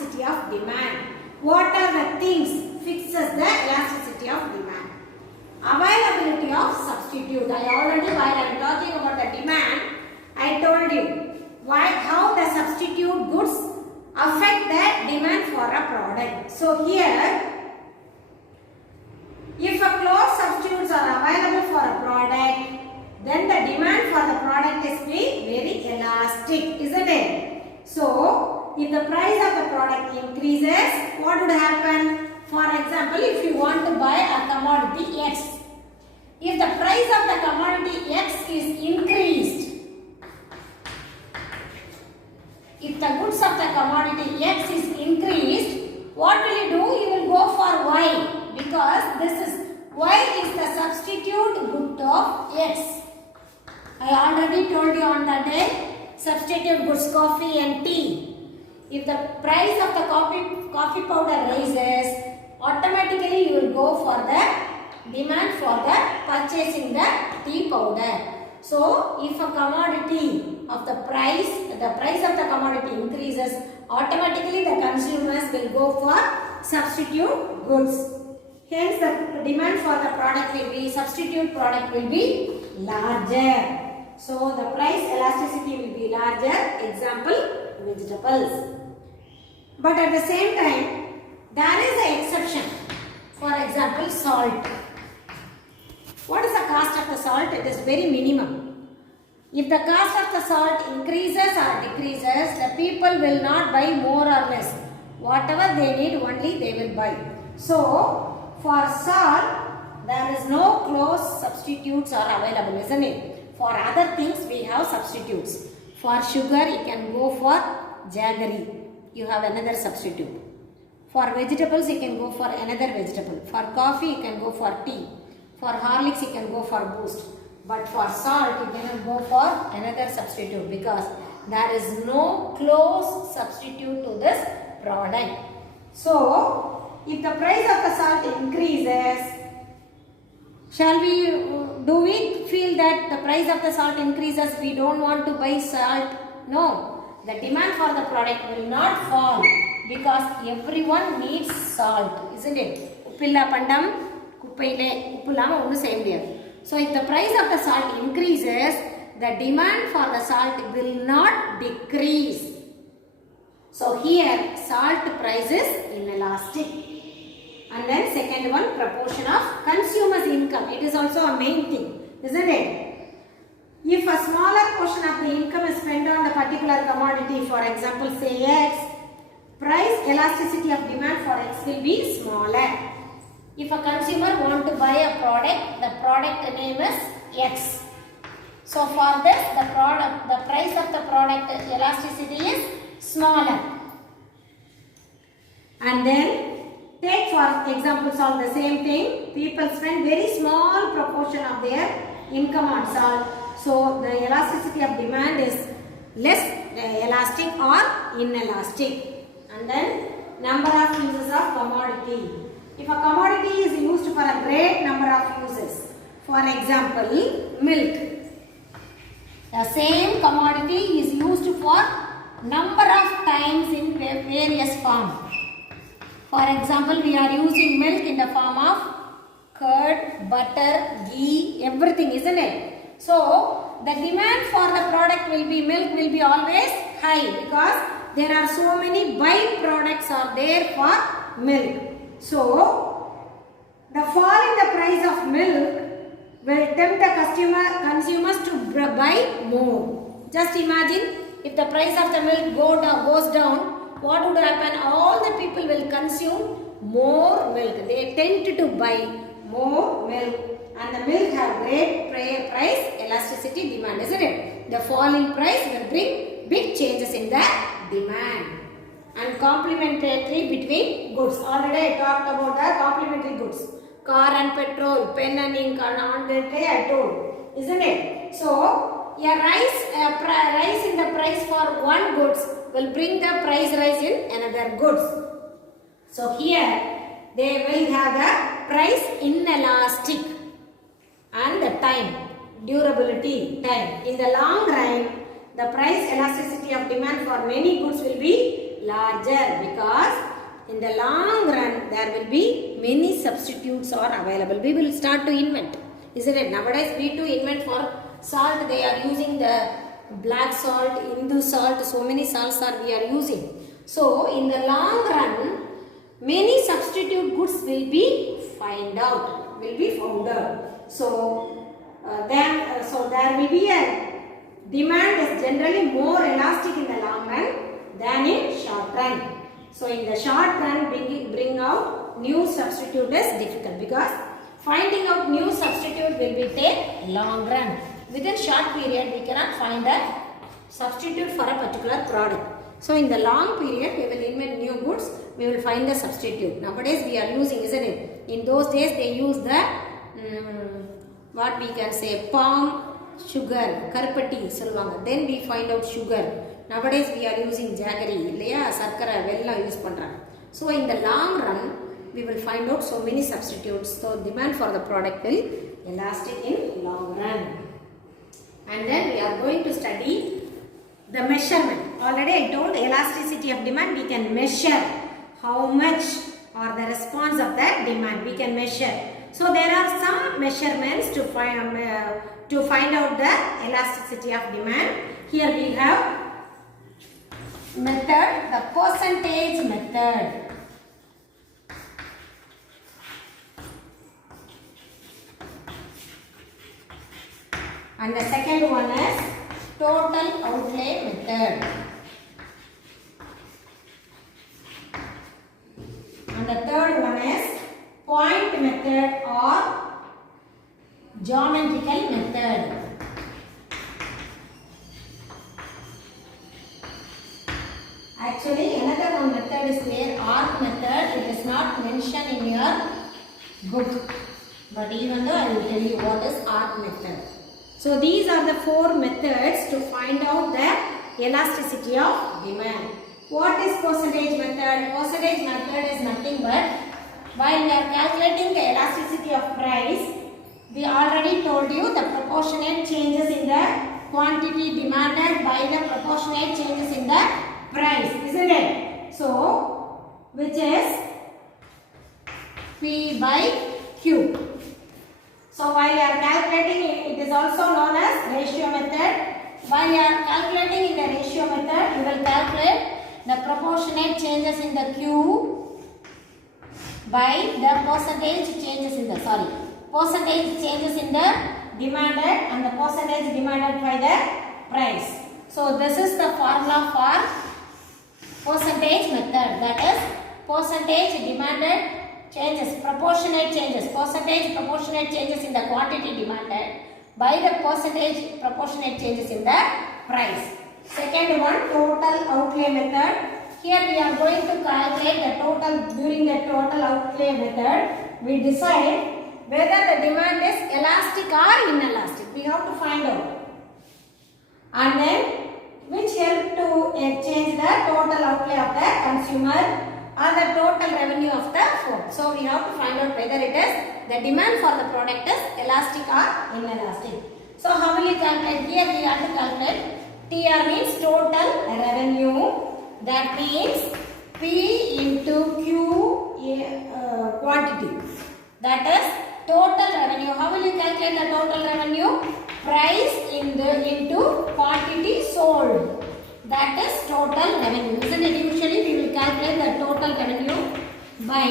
elasticity of demand. What are the things fixes the elasticity of demand? Availability of substitute. I already, while I am talking about the demand, I told you how the substitute goods affect the demand for a product. So here, if a close substitutes are available for a product, then the demand for the product is very elastic, isn't it? So, if the price of the product increases, what would happen? For example, if you want to buy a commodity X, if the price of the commodity X is increased, if the goods of the commodity X is increased, what will you do? You will go for Y, because this is Y is the substitute good of X. I already told you on that day, substitute goods coffee and tea. If the price of the coffee powder rises, automatically you will go for the demand for the purchasing the tea powder. So, if a commodity of the price of the commodity increases, automatically the consumers will go for substitute goods. Hence, the demand for the product will be, substitute product will be larger. So, the price elasticity will be larger. Example, vegetables. But at the same time, there is an exception. For example, salt. What is the cost of the salt? It is very minimum. If the cost of the salt increases or decreases, the people will not buy more or less. Whatever they need, only they will buy. So, for salt, there is no close substitutes are available, isn't it? For other things, we have substitutes. For sugar, you can go for jaggery. You have another substitute. For vegetables, you can go for another vegetable. For coffee, you can go for tea. For Horlicks, you can go for Boost. But for salt, you cannot go for another substitute, because there is no close substitute to this product. So, if the price of the salt increases, do we feel that the price of the salt increases, we don't want to buy salt? No. The demand for the product will not fall, because everyone needs salt, isn't it? Uppilla pandam, kuppaile, uppulama onnu seiya mudiyadhu. So, if the price of the salt increases, the demand for the salt will not decrease. So, here salt price is inelastic. And then second one, proportion of consumer's income. It is also a main thing, isn't it? If a smaller portion of the income is spent on the particular commodity, for example, say X, price elasticity of demand for X will be smaller. If a consumer want to buy a product, the product name is X. So for this, the price of the product elasticity is smaller. And then take for example salt, the same thing. People spend very small proportion of their income on salt. So the elasticity of demand is less elastic or inelastic. And then number of uses of commodity. If a commodity is used for a great number of uses, for example, milk. The same commodity is used for number of times in various forms. For example, we are using milk in the form of curd, butter, ghee, everything, isn't it? So, the demand for the product will be, milk will be always high, because there are so many byproducts are there for milk. So, the fall in the price of milk will tempt the consumers to buy more. Just imagine, if the price of the milk goes down, what would happen? All the people will consume more milk. They tend to buy more milk. And the milk have great price elasticity demand, isn't it? The fall in price will bring big changes in the demand. And complementary between goods. Already I talked about the complementary goods. Car and petrol, pen and ink, on that day I told, isn't it? So, a rise in the price for one goods will bring the price rise in another goods. So, here they will have the price inelastic and the time, durability, time. In the long run, the price elasticity of demand for many goods will be larger because in the long run there will be many substitutes are available. We will start to invent, isn't it? Nowadays we to invent for salt, they are using the black salt, Hindu salt, so many salts are we are using. So in the long run, many substitute goods will be found out. So there will be a demand is generally more elastic in the long run than in short run. So in the short run, bring out new substitute is difficult because finding out new substitute will be take long run. Within short period, we cannot find a substitute for a particular product. So in the long period, we will invent new goods, we will find the substitute. Nowadays we are using, isn't it? In those days they use the, what we can say, palm sugar, karpati, solvanga. Then we find out sugar. Nowadays we are using jaggery, sarkara, vella use pandra. So in the long run, we will find out so many substitutes. So demand for the product will elastic in long run. And then we are going to study the measurement. Already I told elasticity of demand, we can measure how much or the response of the demand, we can measure. So there are some measurements to find out the elasticity of demand. Here we have method, the percentage method. And the second one is total outlay method. And the third one is point method or geometrical method. Actually, another one method is there, arc method. It is not mentioned in your book. But even though I will tell you what is arc method. So these are the four methods to find out the elasticity of demand. What is percentage method? Percentage method is nothing but while we are calculating the elasticity of price, we already told you the proportionate changes in the quantity demanded by the proportionate changes in the price, isn't it? So, which is P by Q. So while you are calculating, it is also known as ratio method. While you are calculating in the ratio method, you will calculate the proportionate changes in the Q by the percentage changes in the, percentage changes in the demanded and the percentage demanded by the price. So this is the formula for percentage method, that is percentage demanded changes, proportionate changes, percentage proportionate changes in the quantity demanded by the percentage proportionate changes in the price. Second one, total outlay method. Here we are going to calculate the total. During the total outlay method, we decide whether the demand is elastic or inelastic. We have to find out. And then which help to change the total outlay of the consumer or the total revenue of the firm. So we have to find out whether it is the demand for the product is elastic or inelastic. So how will you calculate? Here we have to calculate TR means total revenue. That means P into Q quantity. That is total revenue. How will you calculate the total revenue? Price into quantity sold. That is total revenue. Isn't it? Usually we will calculate the total revenue by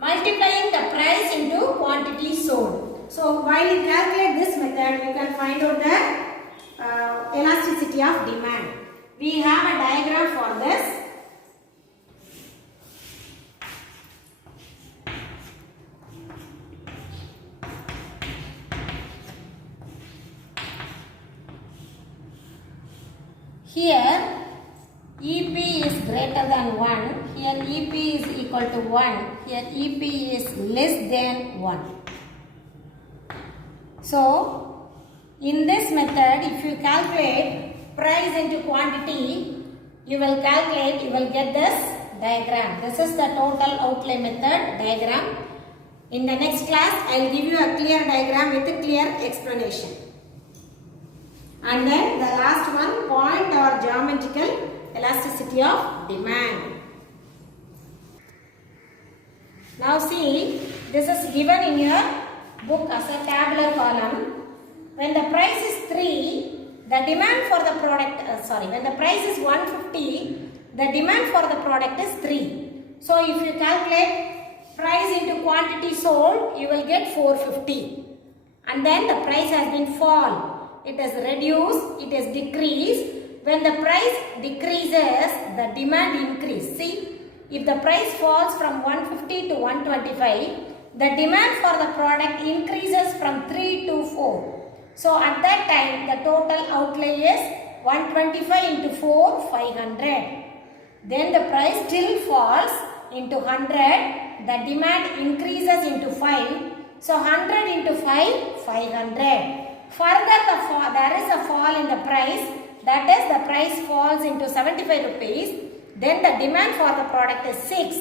multiplying the price into quantity sold. So while you calculate this method, you can find out the elasticity of demand. We have a diagram for this. Here EP is greater than 1, here EP is equal to 1, here EP is less than 1. So, in this method, if you calculate price into quantity, you will get this diagram. This is the total outlay method diagram. In the next class, I will give you a clear diagram with a clear explanation. And then the last one, point or geometrical elasticity of demand. Now see, this is given in your book as a tabular column. When the price is 3, the demand for the product, when the price is 150, the demand for the product is 3. So if you calculate price into quantity sold, you will get 450. And then the price has been fall. It has reduced, it has decreased. When the price decreases, the demand increases. See, if the price falls from 150 to 125, the demand for the product increases from 3 to 4. So at that time, the total outlay is 125 into 4, 500. Then the price still falls into 100. The demand increases into 5. So 100 into 5, 500. Further, there is a fall in the price. That is, the price falls into 75 rupees. Then the demand for the product is 6.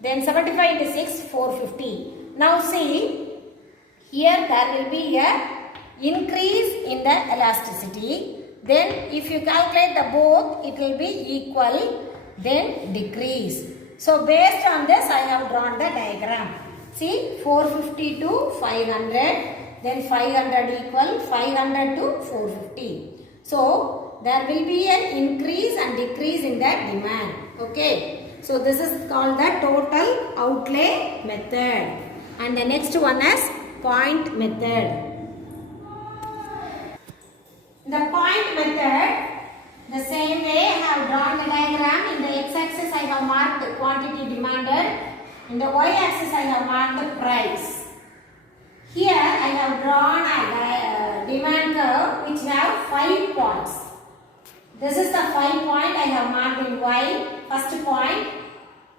Then 75 into 6, 450. Now see, here there will be a increase in the elasticity. Then if you calculate the both, it will be equal. Then decrease. So based on this, I have drawn the diagram. See, 450 to 500. Then 500 equal 500 to 450. So there will be an increase and decrease in the demand. Okay. So this is called the total outlay method. And the next one is point method. The point method, the same way I have drawn the diagram. In the x-axis I have marked the quantity demanded. In the y-axis I have marked the price. Here I have drawn a demand curve which have 5 points. This is the 5 point I have marked in y. First point,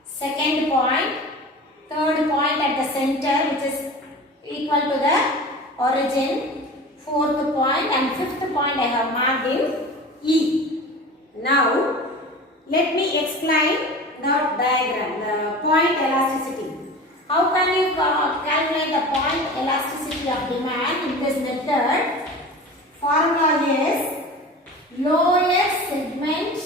second point, third point at the center which is equal to the origin. Fourth point and fifth point I have marked in E. Now, let me explain the diagram, the point elasticity. How can you calculate the point elasticity of demand in this method? Formula is lowest segment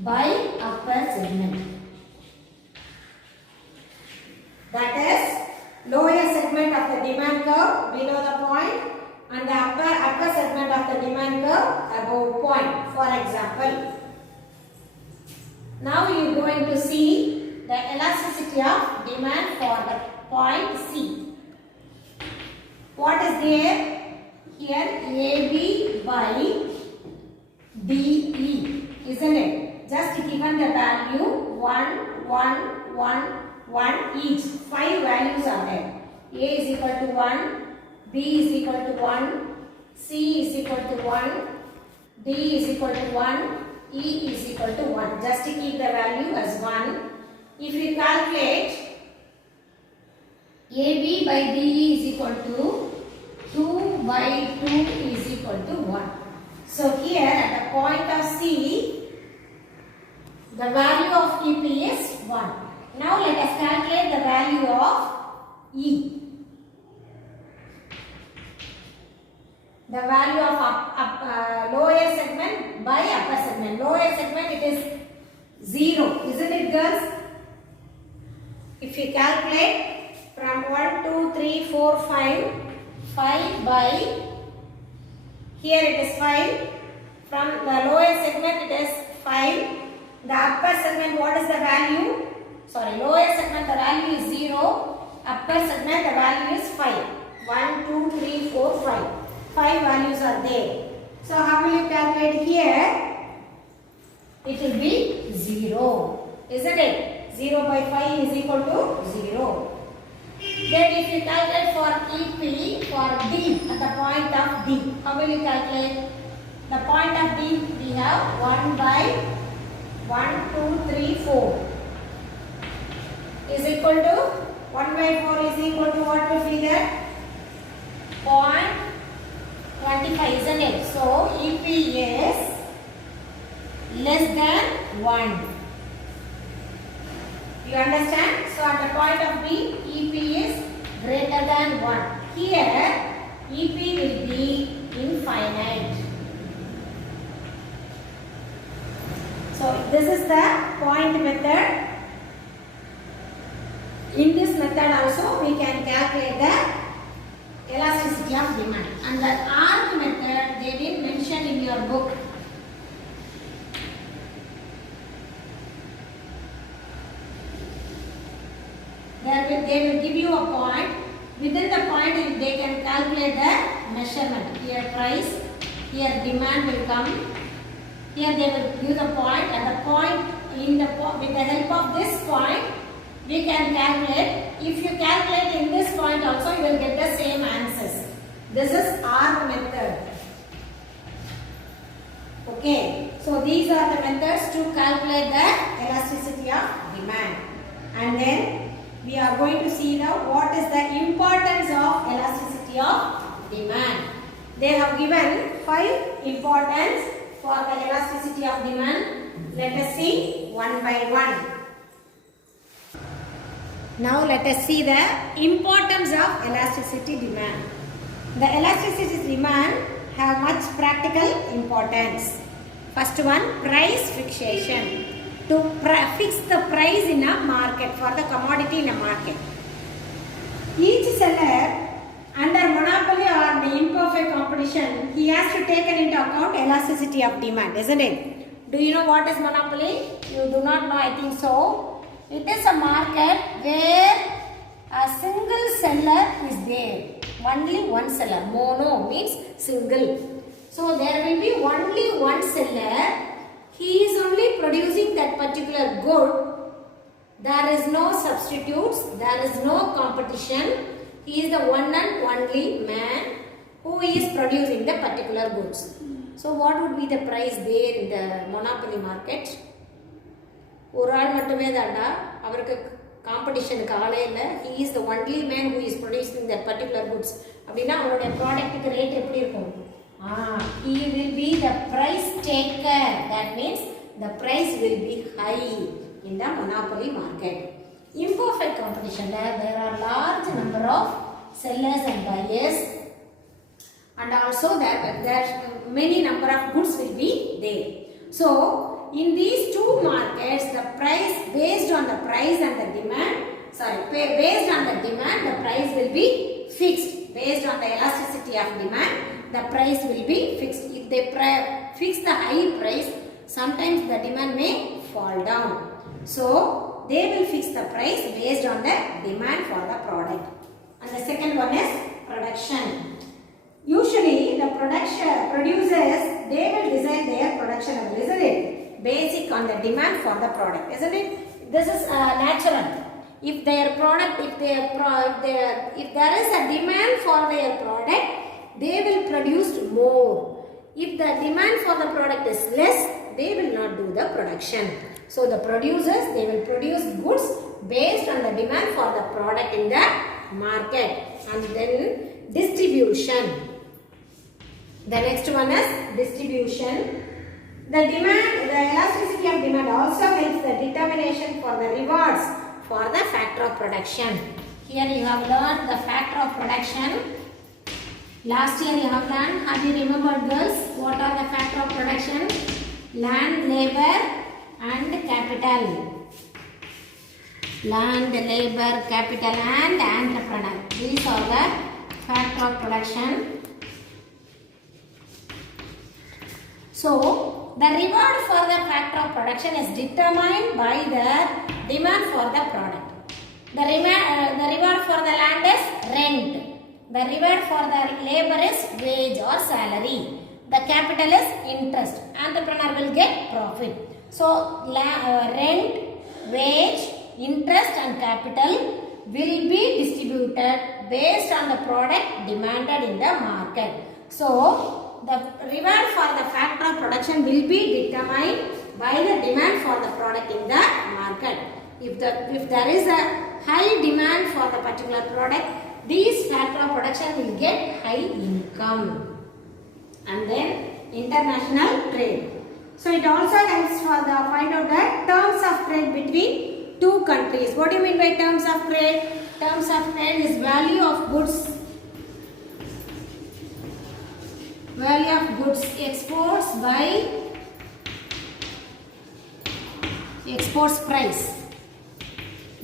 by upper segment. That is, lower segment of the demand curve below the point and the upper segment of the demand curve above point, for example. Now you are going to see the elasticity of demand for the point C. What is there? Here AB by DE, isn't it? Just given the value 1, 1, 1, 1 each. 5 values are there. A is equal to 1, B is equal to 1, C is equal to 1, D is equal to 1, E is equal to 1. Just to keep the value as 1. If we calculate AB by DE is equal to 2 by 2 is equal to 1. So here at the point of C, the value of EP is 1. Now let us calculate the value of E. The value of lower segment by upper segment. Lower segment it is 0, isn't it girls? If you calculate from 1, 2, 3, 4, 5, 5 by, here it is 5. From the lower segment it is 5. The upper segment, what is the value? Sorry, lower segment the value is 0. Upper segment the value is 5. 1, 2, 3, 4, 5. 5 values are there. So how will you calculate here? It will be 0. Isn't it? 0 by 5 is equal to 0. Then if you calculate for EP for D at the point of D, how will you calculate? The point of D we have 1 by 1, 2, 3, 4 is equal to 1 by 4 is equal to what will be there? 0.25, isn't it? So EP is less than 1. You understand? So at the point of B, EP is greater than 1. Here EP will be infinite. this is the point method. In this method also we can calculate the elasticity of demand. And the arc method they didn't mention in your book. They will give you a point. Within the point they can calculate the measurement. Here price, here demand will come. Here they will give the point, and the point with the help of this point we can calculate. If you calculate in this point also you will get the same answers. This is arc method. Okay. So these are the methods to calculate the elasticity of demand. And then we are going to see now what is the importance of elasticity of demand. They have given 5 importance for the elasticity of demand. Let us see one by one. Now let us see the importance of elasticity demand. The elasticity demand have much practical importance. First one, price fixation. To fix the price in a market, for the commodity in a market. Each seller under monopoly or the imperfect competition, he has to take into account elasticity of demand, isn't it? Do you know what is monopoly? You do not know, I think so. It is a market where a single seller is there. Only one seller. Mono means single. So there will be only one seller. He is only producing that particular good. There is no substitutes. There is no competition. He is the one and only man who is producing the particular goods. So what would be the price there in the monopoly market? ஒரு ஆள் மட்டுமே தான்டா, அவருக்கு காம்படிஷனுக்கு ஆளே இல்லை. He is the only man who is producing that particular goods. அப்படின்னா அவருடைய ப்ராடக்ட்டுக்கு rate எப்படி இருக்கும்? He will be the price taker. That means the price will be high in the monopoly market. Imperfect competition, there are large number of sellers and buyers, and also there many number of goods will be there. So in these two markets, the price based on the price and the demand, based on the demand, the price will be fixed. Based on the elasticity of demand, the price will be fixed. If they fix the high price, sometimes the demand may fall down. So they will fix the price based on the demand for the product. And the second one is production. Usually the producers, they will design their production, isn't it? Basic on the demand for the product, isn't it? This is natural. If their product, if there is a demand for their product, they will produce more. If the demand for the product is less, they will not do the production. So the producers, they will produce goods based on the demand for the product in the market. And then distribution. The next one is distribution. The elasticity of demand also helps the determination for the rewards for the factor of production. Here you have learned the factor of production. Last year you have learned, have you remembered girls, what are the factor of production? Land, labor and capital. Land, labor, capital and entrepreneur. These are the factor of production. So the reward for the factor of production is determined by the demand for the product. The reward for the land is rent. The reward for the labor is wage or salary. The capital is interest. Entrepreneur will get profit. So rent, wage, interest and capital will be distributed based on the product demanded in the market. So the reward for the factor of production will be determined by the demand for the product in the market. If there is a high demand for the particular product, these factor of production will get high income. And then international trade. So it also helps for the find out the terms of trade between two countries. What do you mean by terms of trade? Terms of trade is value of goods. Value of goods exports by exports price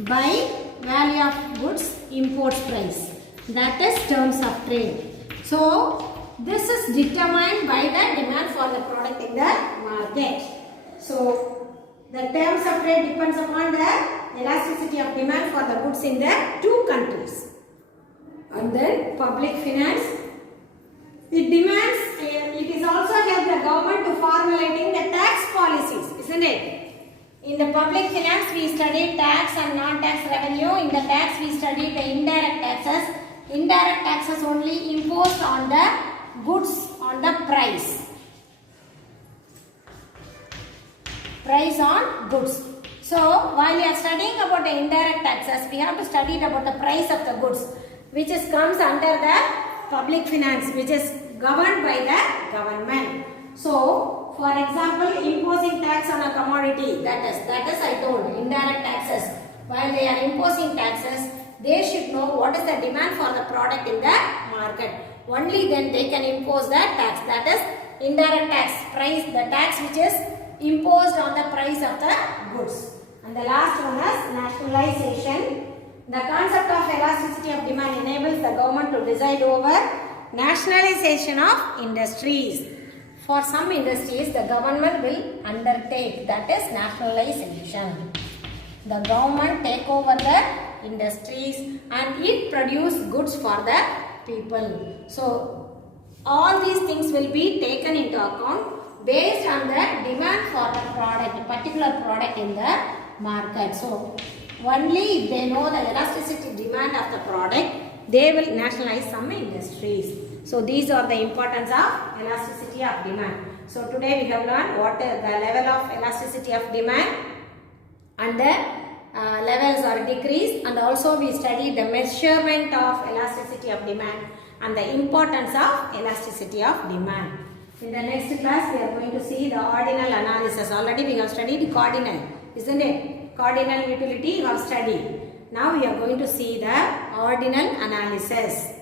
by value of goods imports price, that is terms of trade. So this is determined by the demand for the product in the market. So the terms of trade depends upon the elasticity of demand for the goods in the two countries. And then public finance, it demands, it is also help the government to formulating the tax policies, isn't it? In the public finance we studied tax and non-tax revenue. In the tax we studied the indirect taxes. Indirect taxes only imposed on the goods on the price. Price on goods. So while we are studying about the indirect taxes, we have to study about the price of the goods, which is comes under the public finance, which is governed by the government. So for example, imposing tax on a commodity, that is I told, indirect taxes. While they are imposing taxes, they should know what is the demand for the product in the market. Only then they can impose that tax, that is indirect tax, price, the tax which is imposed on the price of the goods. And the last one is nationalization. The concept of elasticity of demand enables the government to decide over nationalization of industries. For some industries, the government will undertake, that is nationalization. The government take over the industries and it produce goods for the people. So all these things will be taken into account based on the demand for the product, particular product in the market. So only if they know the elasticity demand of the product, they will nationalize some industries. So these are the importance of elasticity of demand. So today we have learned what is the level of elasticity of demand and the levels are decreased, and also we studied the measurement of elasticity of demand and the importance of elasticity of demand. In the next class we are going to see the ordinal analysis. Already we have studied cardinal, isn't it? Cardinal utility we have studied. Now we are going to see the ordinal analysis.